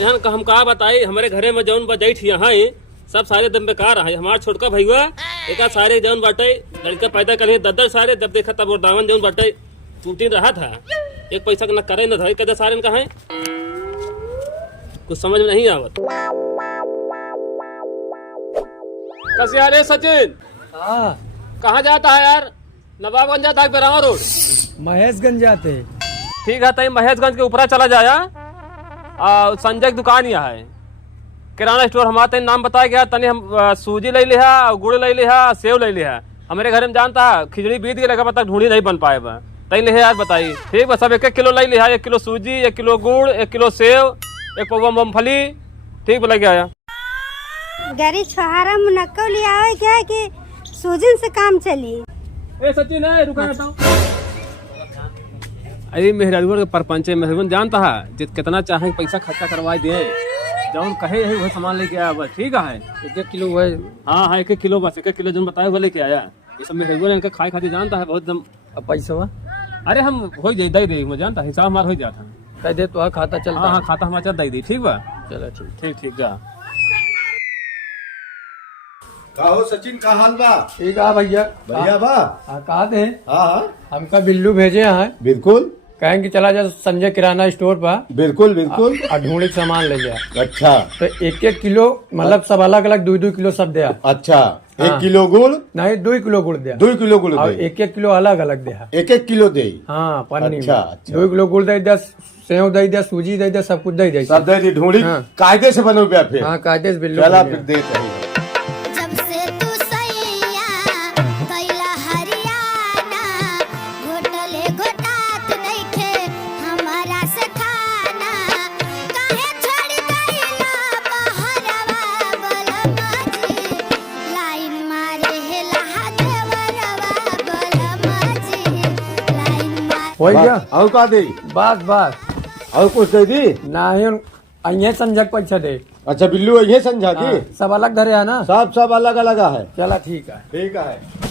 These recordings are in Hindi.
यहाँ का हम कहा बताई हमारे घरे में जौन बजाई थी यहाँ सब सारे दम बेकार है। हमारा छोटका भैया एक सारे जौन बाटे लड़का पैदा करे दद्दर सारे जब देखा तब वो दावन जौन बाटे टूटी रहा था। एक पैसा न करे न धरे कदर सारे कहा कुछ समझ में नहीं आवत। कस यार सचिन कहाँ जाता है यार? नवाबगंज जाता है बेरावा रोड? महेशगंज जाते। ठीक है तई महेशगंज के ऊपरा चला जाया संजय की दुकान यहाँ है किराना स्टोर। हमारा तनी नाम बताया गया तनी हम सूजी ले लिया गुड़ ले लिया सेव ले लिया। हमारे घर में जानता खिचड़ी बीत के लगा तक ढूंढी नहीं बन पाए तई ले यार बताइए। ठीक बस सब 1-1 किलो ले लिया 1 किलो सूजी 1 किलो गुड़ 1 किलो सेव 1 पौवा मूंगफली। ठीक बोला गया गरी छोहारा मुनक्को लिया है क्या कि सूजन से काम चली? ए सचिन है रुका रहता हूँ। अरे मेहराजगढ़ के परपंच मेहराजगढ़ जानता है जित कितना चाहे पैसा खर्चा करवा दे जौन कहे यही वही सामान लेके आया बस। ठीक है 1 किलो है। हाँ 1 किलो बस 1 किलो जो बताया वो लेके आया। ये सब मेहराजगढ़ इनका खाए खाते जानता है बहुत दम। अब पैसा अरे हम हो जाए दे दे मुझे जानता हिसाब हमारा हो जाता कह दे तो खाता चलता। हाँ खाता हमारा दे दी। ठीक बा चलो ठीक जा। हो सचिन का हाल बा? ठीक है भैया बढ़िया बा। कहा थे? हाँ हमका बिल्लू भेजे हैं बिल्कुल कहेंगे चला जा संजय किराना स्टोर पर बिल्कुल बिल्कुल और ढूंढी सामान ले जा। अच्छा तो 1-1 किलो मतलब सब अलग अलग 2-2 किलो सब दिया। अच्छा हाँ। 1 किलो गुड़ नहीं 2 किलो गुड़ दिया। 2 किलो गुड़ और दे 1-1 किलो अलग अलग दिया। 1-1 किलो दे। हाँ पन्नी अच्छा, में अच्छा। 2 किलो गुड़ दे दिया सेव दे दिया सूजी दे दिया सब कुछ दे दिया। सब दे दी ढूंढी हाँ। कायदे से बनो गया फिर। हाँ कायदे से बिल्लू चला भेजे। फिर दे रही जब से तू सैया कैला हरियाणा घोटले घोटात नइखे हमारा से खाना काहे छोड़ गइला बहरवा बलमाजी लाइन मारे हेला देवरवा बलमाजी लाइन मारे हो गया और का दे बस और कुछ दे दी? नहीं अये संजय पैसा दे। अच्छा बिल्लू ये समझा हाँ, की सब अलग धरे है ना? सब अलग अलग है। चला ठीक है। ठीक है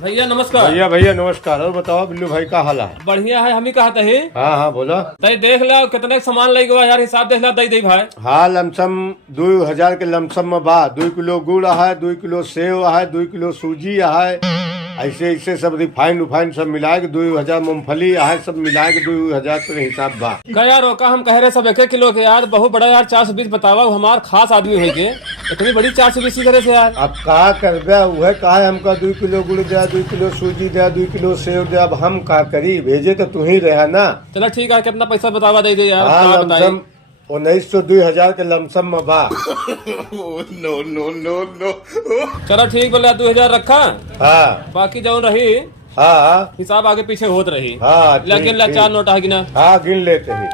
भैया नमस्कार। भैया नमस्कार। और बताओ बिल्लू भाई का हाल है? बढ़िया है हम ही कहा ही हाँ बोलो। तई देख ला कितने सामान ले गया यार हिसाब देख ला दे भाई। हाँ लमसम 2000 के लमसम में बा 2 किलो गुड़ है 2 किलो सेव है 2 किलो सूजी है ऐसे सब रिफाइंड उफाइंड सब मिला के 2000 मूंगफली है सब मिला के 2000 के हिसाब बा। क्या यार रोका हम कह रहे सब 1-1 किलो के यार बहुत बड़ा यार 420 बतावा हमार खास आदमी है के इतनी बड़ी 420 करे से यार। अब का करबे वह का है हमका 2 किलो गुड़ दिया 2 किलो सूजी दिया 2 किलो सेव दिया। अब हम का करी भेजे तो तू ही रहा ना। चलो ठीक है कितना पैसा बतावा दे यार। हाँ क्या बताई? लमसम 1900 2000 के लमसम में बा। चलो ठीक बोले 2000 रखा हाँ बाकी जो रही हाँ हिसाब आगे पीछे होत रही। हाँ लेकिन ला 4 नोट है ना? हाँ गिन लेते ही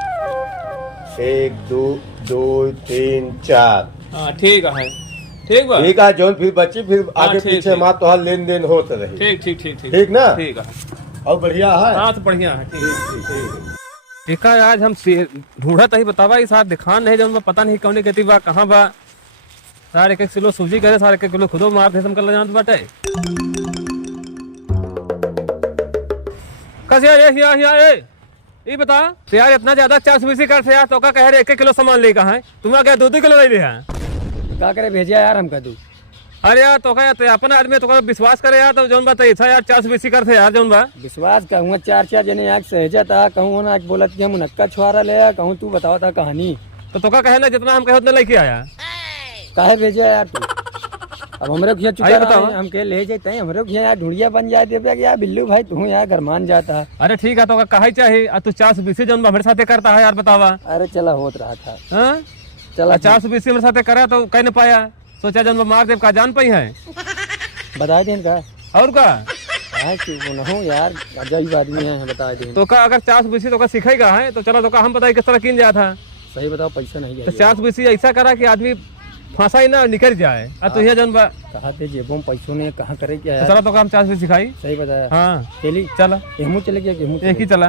1 2 2 3 4। हाँ ठीक है ठीक बा ठीक है जोन फिर बची फिर हाँ, आगे ठीक, पीछे ठीक। माँ तो लेन देन होते रही। ठीक ठीक ना? ठीक है और बढ़िया है। हाँ तो बढ़िया है ठीक है। आज हम ढूंढत ही बतावा इस साथ दिखान नहीं जब पता नहीं कौन गति बा कहाँ बा। सारे 1 किलो सूजी करे सारे 1 किलो खुदो मार दे कर जानत बाटे। कस यार ये बता तो यार इतना ज्यादा 420 कर यार तो का कह रहे 1 किलो सामान ले कहा है तुम्हारा क्या 2-2 किलो ले लिया? क्या करे भेजा यार हमका तू? अरे यार तो क्या अपन आदमी तो विश्वास करे यार तो जौन बात ऐसा यार 420 करते यार जौन बा। विश्वास कहूँ 4 जने यहाँ सहजा था कहूँ ना बोला कि हम नक्का छुआरा ले कहूँ तू बताओ था कहानी तो कहे ना जितना हम कहे उतना लेके आया काहे भेजा यार तू? अब हमरे खिया चुका बताओ। हम के ले जाते हैं हमरे खिया यार ढूंढिया बन जाए दे यार बिल्लू भाई तू यार घरमान जाता है। अरे ठीक है तो कहा चाहिए तू 420 जौन बा हमारे साथे करता है यार बतावा। अरे चला होत रहा था हाँ चला 420 हमारे साथे करा तो कह न पाया सोचा जौन बा मार देव का जान पाई है बता दें का और का हूँ यार अजब आदमी है बता दें तो का अगर 420 तो का सिखेगा है तो चलो तो का हम बताइए किस तरह किन जाया था। सही बताओ पैसा नहीं तो है 420 ऐसा करा कि आदमी फंसा ही ना निकल जाए। तो ये जौन बा कहा थे जेबों में पैसों ने कहाँ करे क्या तो यार? चलो तो का हम 420 सिखाई। सही बताया। हाँ चली चला गेहूँ चले गया गेहूँ एक ही चला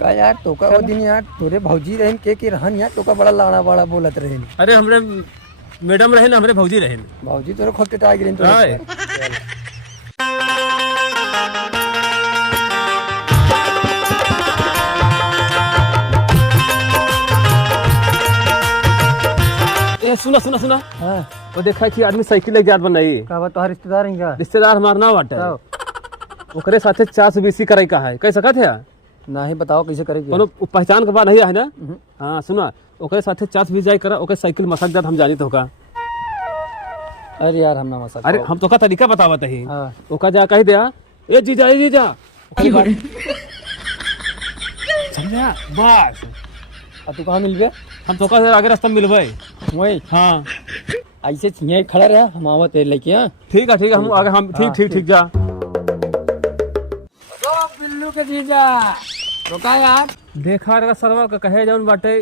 का यार तो का वो दिन यार तोरे भौजी रहन के रहन यार तो का बड़ा लाड़ा वाड़ा बोलत रहन। अरे हमरे मैडम रहे ना, हमारे भौजी रहे। भाजी तोरे खोद के टाइगर तो हाय। ए सुना सुना सुना, हाँ वो देखा कि आदमी साइकिल लेके जात बन रही। का बात, रिश्तेदार हैं क्या? रिश्तेदार हमार ना बाटे, बताओ। ओकरे साथे 420 कराई का है, कह सकत है? नहीं बताओ कैसे करेगी? कोनो पहचान के बात नहीं है ना? हाँ सुना, ओकरे साथे 420 जाई करा, ओके साइकिल मसक जात हम जानी तो का। अरे यार हम ना मसा। अरे हम तो का तरीका बतावत ही। हाँ ओका जा कह दिया, ए जीजा ए जीजा, समझा बस। अब तू कहाँ मिल गया? हम तो का आगे रास्ता में मिलबे। वही हाँ ऐसे यहीं खड़ा रहा, हम आवत है लेके। हाँ ठीक है हम आगे, हम ठीक ठीक ठीक जा। बिल्लू के जीजा रुका यार। देखा रे सरवा का कहे जौन बाटे,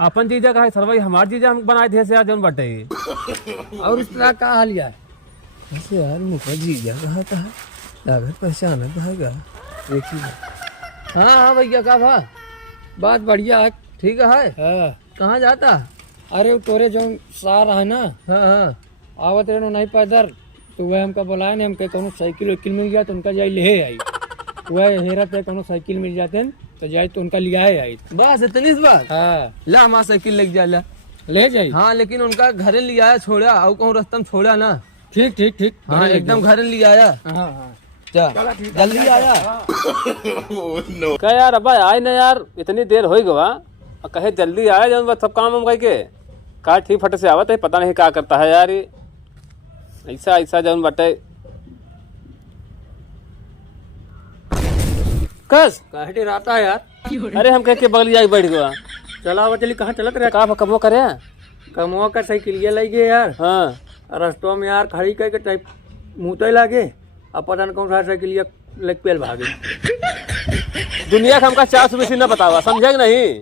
अपन जीजा कहे सरवा हमार जीजा हम बनाए थे से जौन बाटे। और इस तरह का हाल यार? ऐसे यार मुखा जीजा कहा था, लागत पहचाना कहेगा। देखिए हाँ हाँ भैया का भा बात बढ़िया है। ठीक है। हाँ कहाँ जाता? अरे वो तोरे जो सार है ना, हाँ हाँ आवत रहे नहीं पैदल, तो वह हमका बुलाए ने, हमके कोनो साइकिल वाइकिल मिल गया तो उनका जाई ले आई। वह हेरा पे कोनो साइकिल मिल जाते हैं तो जाए तो उनका लिया आई। बस इतनी सी बात। हाँ ला हमारा साइकिल लेके जा ला। ले जाई। हाँ लेकिन उनका घरे ले आया, छोड़ा और कहूँ रास्ता में छोड़ा ना। ठीक ठीक ठीक। हाँ एकदम घरे ले आया। हाँ हाँ जा जल्दी आया। कह यार अब्बा आए ना यार, इतनी देर हो गवा, कहे जल्दी आए जौन बात सब काम हम कह के कहा ठीक फट से आवत है, पता नहीं क्या करता है यार ये ऐसा ऐसा जौन बाटे। कस कहते रहता है यार। अरे हम कह के बगल जाके बैठ गवा। चला हुआ चली कहाँ चलत रहे? का कमो करे? कमुआ का साइकिल लग गए यार। हाँ रस्तों में यार खड़ी करके टाइप मुँह लागे, अब पता नहीं कौन सा साइकिल लेग पेल भागे। दुनिया का हमका 420 न बतावा, समझे कि नहीं?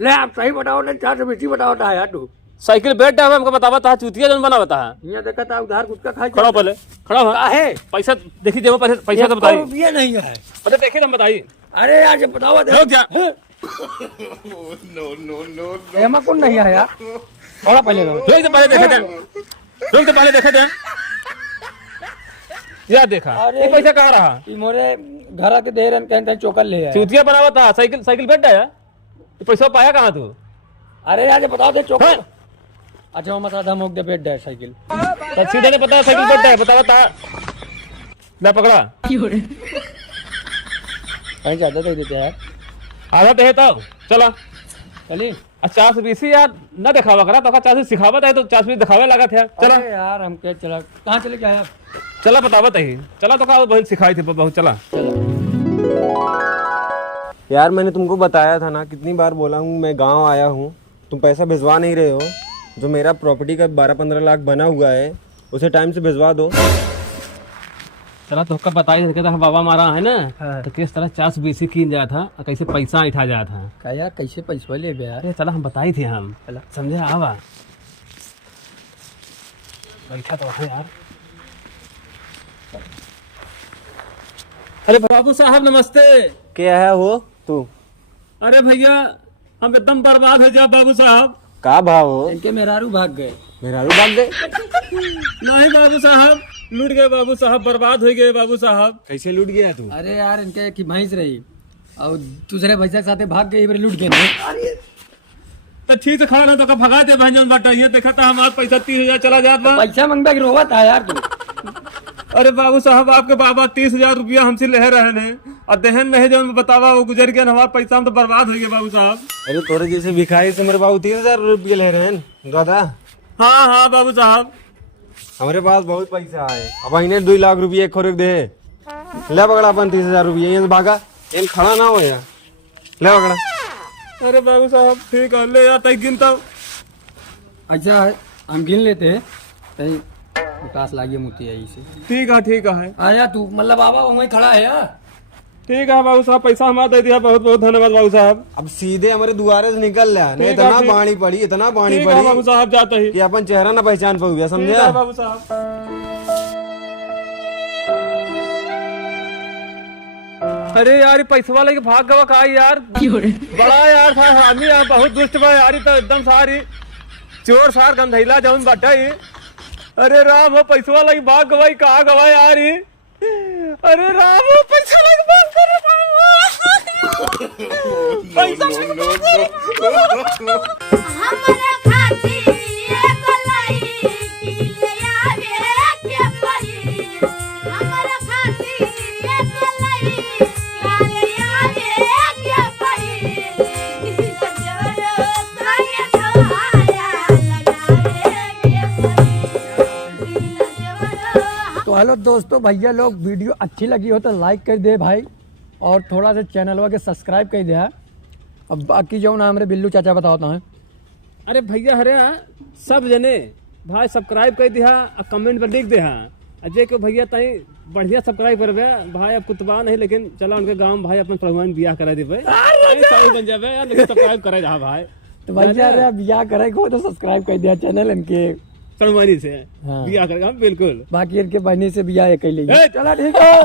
ले आप सही बताओ ना, 420 बताओ था यार तू। साइकिल बैठ जावे हमको बतावा था, चूतिया जौन बना बता। यहाँ देखा था उधार गुटका खाई। खड़ा हो पहले, खड़ा हो। है पैसा देखी जेब में, पैसा तो बताइए। रुपया नहीं है। अरे देखिए हम बताइए। अरे यार जब बताओ रुक जा। एमा कौन नहीं है यार? थोड़ा पहले दो। रुक तो पहले देखे थे, रुक तो पहले देखे थे। या देखा अरे ये पैसा कहाँ रहा? ई मोरे घर के देर कहते चोकर ले आया। चूतिया बनावा था, साइकिल साइकिल बैठ जाया, ये पैसा पाया कहाँ तू? अरे यार जब बताओ दे चोकर। हाँ। अच्छा वो मसा था मोक दे बैठ जाए साइकिल। तो सीधे ने पता साइकिल बैठ जाए, बतावा था। मैं पकड़ा कहीं ज्यादा दे देते यार। आधा तो है तब चला। चली 420 यार न दिखावा करा तो 420 सिखावत है तो 420 दिखावे लगा था। चला अरे यार हम क्या चला कहाँ चले गए आप? चला बतावत है, चला तो का बहुत सिखाई थी बहुत। चला यार मैंने तुमको बताया था ना, कितनी बार बोला हूँ मैं गांव आया हूँ, तुम पैसा भिजवा नहीं रहे हो। जो मेरा प्रॉपर्टी का 12-15 लाख बना हुआ है उसे टाइम से भिजवा दो। चला तो का बताई कहता है बाबा मारा है ना। हाँ। तो किस तरह 420 कीन जाया था और कैसे पैसा उठा जाया था। क्या यार कैसे पैसा ले गया यार? अरे चला हम बताई थी हम, समझे? आवा बैठा तो है यार। अरे बाबू साहब नमस्ते। क्या है वो तू? अरे भैया हम एकदम बर्बाद हो जा बाबू साहब। का भाव हो? इनके मेहरारू भाग गए। मेहरारू भाग गए? नहीं बाबू साहब, लूट गए बाबू साहब, बर्बाद हो गए बाबू साहब। कैसे लूट गया तू? अरे यार इनके की भैंस रही और दूसरे भैंसा के साथ भाग गए, लूट गए नहीं। तो ठीक से खड़ा ना तो का भगा दे भंजन बाटा। ये देखा था हमारा पैसा 30,000 चला जात बा। पैसा मंगवा के रोवा था यार तू। अरे बाबू साहब आपके बाबा 30,000 रुपया हमसे ले रहे ने और दहन नहीं जो बतावा वो गुजर गया, हमारा पैसा हम तो बर्बाद हो गया बाबू साहब। अरे तोरे जैसे भिखारी से मेरे बाबू 30,000 रुपये ले रहे हैं दादा। हाँ हाँ बाबू साहब, हमारे पास बहुत पैसा है, अब इन्हें 2 लाख रुपये एक खोरे दे। ले पकड़ा अपन 30,000 रुपये, यहाँ से भागा, ये खड़ा ना हो यार। ले पकड़ा। अरे बाबू साहब ठीक है, ले आता गिनता। अच्छा हम गिन लेते हैं कहीं विकास लागे मोती है इसे। ठीक है आया तू मतलब बाबा वहीं खड़ा है यार। ठीक है बाबू साहब, पैसा हमारा दे दिया, बहुत बहुत धन्यवाद बाबू साहब। अब सीधे हमारे दुआरे से निकल रहा है, ठीक है, इतना ठीक। पानी पड़ी, इतना पानी ठीक है बाबू पड़ी साहब, जाते ही। कि अपन चेहरा ना पहचान पाऊंगा, ठीक समझा? है बाबू साहब। अरे यार पैसा लेके भाग गवा का यार, बड़ा यार था आदमी यार, बहुत दुष्ट बा यार। तो एकदम सारी चोर सार गंधैला जौन बाटा ये। अरे राम हो पैसवा लगी बाग गवाई कहाँ गवाई आ रही। अरे राम हो पैसा लगी बाग कर पैसा हमरा खातिर एगो लईकी ले आवे के पड़ी हमरा खातिर एगो लईकी ले आवे के पड़ी दिल जोरो संगे छोहारा लगावे के पड़ी दिल जोरो। तो हेलो दोस्तों, भैया लोग, वीडियो अच्छी लगी हो तो लाइक कर दे भाई, और थोड़ा सा चैनलवा के सब्सक्राइब कर दे। अब बाकी जो ना हमारे बिल्लू चाचा बताता है। अरे भैया हरे सब जने भाई सब्सक्राइब कर दिया और कमेंट पर लिख दे अजय को भैया तई बढ़िया सब्सक्राइब करबे भाई। अब कुतबा नहीं, लेकिन चला उनके गांव भाई अपन भगवान बियाह करा देबे सारी बन जाबे यार, लेकिन सब्सक्राइब करे रहा भाई। तो भैया अरे बियाह करे को तो सब्सक्राइब कर दिया चैनल इनके सड़वानी से हाँ। बियाह करेगा बिल्कुल। बाकी इनके बहनी से बियाह एक ही ले चला ठीक है।